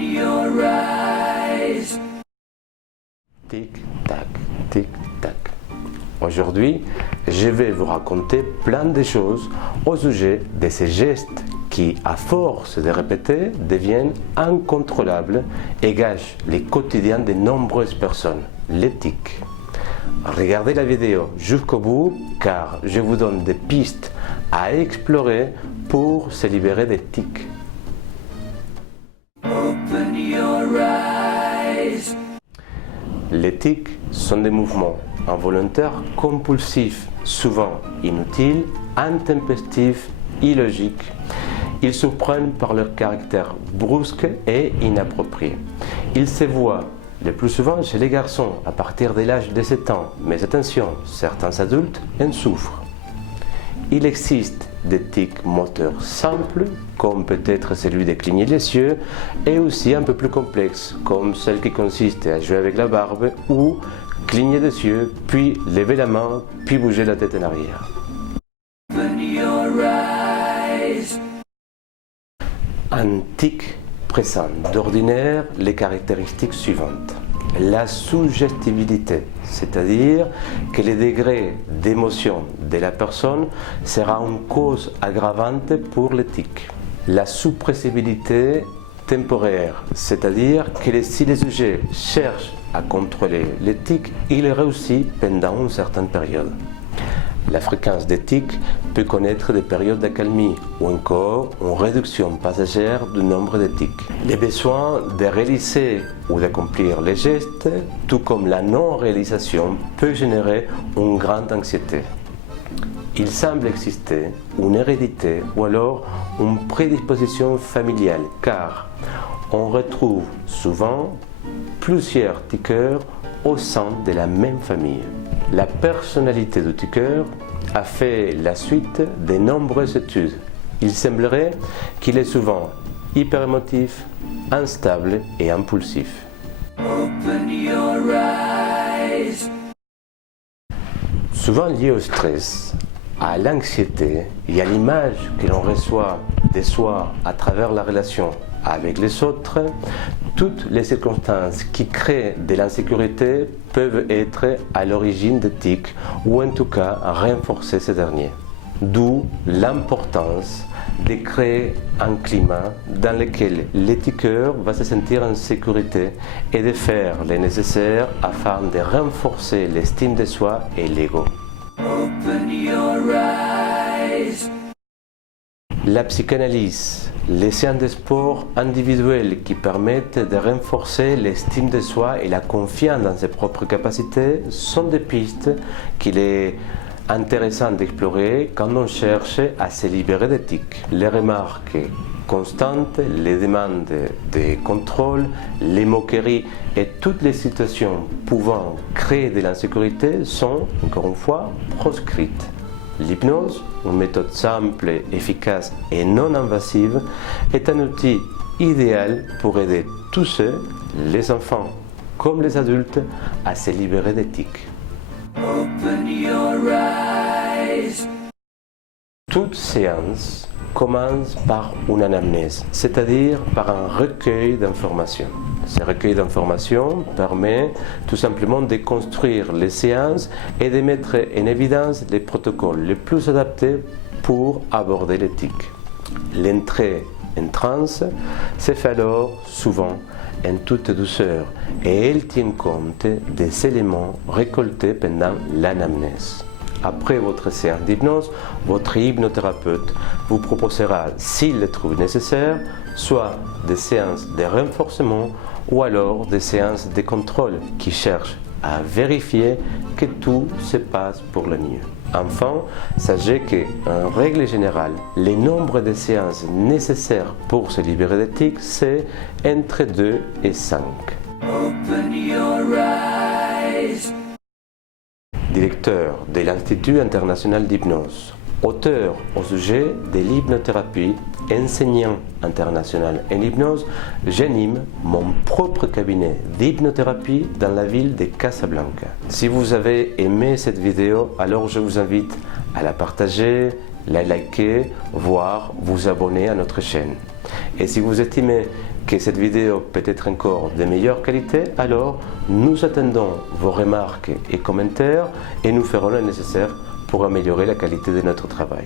your eyes. Tic-tac, tic-tac. Aujourd'hui, je vais vous raconter plein de choses au sujet de ces gestes qui, à force de répéter, deviennent incontrôlables et gâchent les quotidiens de nombreuses personnes, les tics. Regardez la vidéo jusqu'au bout car je vous donne des pistes à explorer pour se libérer des tics. Open your eyes. Les tics sont des mouvements involontaires compulsifs, souvent inutiles, intempestifs, illogiques. Ils surprennent par leur caractère brusque et inapproprié. Ils se voient le plus souvent chez les garçons à partir de l'âge de 7 ans, mais attention, certains adultes en souffrent. Il existe des tics moteurs simples, comme peut-être celui de cligner les yeux, et aussi un peu plus complexes, comme celle qui consiste à jouer avec la barbe ou cligner des yeux, puis lever la main, puis bouger la tête en arrière. Open your eyes. Un tic présente d'ordinaire les caractéristiques suivantes. La suggestibilité, c'est-à-dire que le degré d'émotion de la personne sera une cause aggravante pour le tic. La suppressibilité temporaire, c'est-à-dire que si le sujet cherche à contrôler le tic, il réussit pendant une certaine période. La fréquence des tics peut connaître des périodes d'accalmie ou encore une réduction passagère du nombre de tics. Les besoins de réaliser ou d'accomplir les gestes, tout comme la non-réalisation, peut générer une grande anxiété. Il semble exister une hérédité ou alors une prédisposition familiale car on retrouve souvent plusieurs tiqueurs au sein de la même famille. La personnalité du tiqueur a fait la suite de nombreuses études. Il semblerait qu'il est souvent hyperémotif, instable et impulsif. Open your eyes. Souvent lié au stress, à l'anxiété et à l'image que l'on reçoit de soi à travers la relation avec les autres, toutes les circonstances qui créent de l'insécurité peuvent être à l'origine des tics ou en tout cas renforcer ces derniers. D'où l'importance de créer un climat dans lequel le tiqueur va se sentir en sécurité et de faire le nécessaire afin de renforcer l'estime de soi et l'ego. Open your eyes. La psychanalyse, les séances de sport individuelles qui permettent de renforcer l'estime de soi et la confiance dans ses propres capacités sont des pistes qu'il est intéressant d'explorer quand on cherche à se libérer des tics. Les remarques constantes, les demandes de contrôle, les moqueries et toutes les situations pouvant créer de l'insécurité sont, encore une fois, proscrites. L'hypnose, une méthode simple, efficace et non invasive, est un outil idéal pour aider tous ceux, les enfants comme les adultes, à se libérer des tics. Open your eyes. Toute séance commence par une anamnèse, c'est-à-dire par un recueil d'informations. Ce recueil d'informations permet tout simplement de construire les séances et de mettre en évidence les protocoles les plus adaptés pour aborder les tics. L'entrée en transe se fait alors souvent en toute douceur et elle tient compte des éléments récoltés pendant l'anamnèse. Après votre séance d'hypnose, votre hypnothérapeute vous proposera, s'il le trouve nécessaire, soit des séances de renforcement ou alors des séances de contrôle qui cherchent à vérifier que tout se passe pour le mieux. Enfin, sachez qu'en règle générale, le nombre de séances nécessaires pour se libérer des tics, c'est entre 2 et 5. Open your eyes. Directeur de l'Institut international d'hypnose, auteur au sujet de l'hypnothérapie, enseignant international en hypnose, j'anime mon propre cabinet d'hypnothérapie dans la ville de Casablanca. Si vous avez aimé cette vidéo, alors je vous invite à la partager, la liker, voire vous abonner à notre chaîne. Et si vous estimez que cette vidéo peut être encore de meilleure qualité, alors nous attendons vos remarques et commentaires et nous ferons le nécessaire pour améliorer la qualité de notre travail.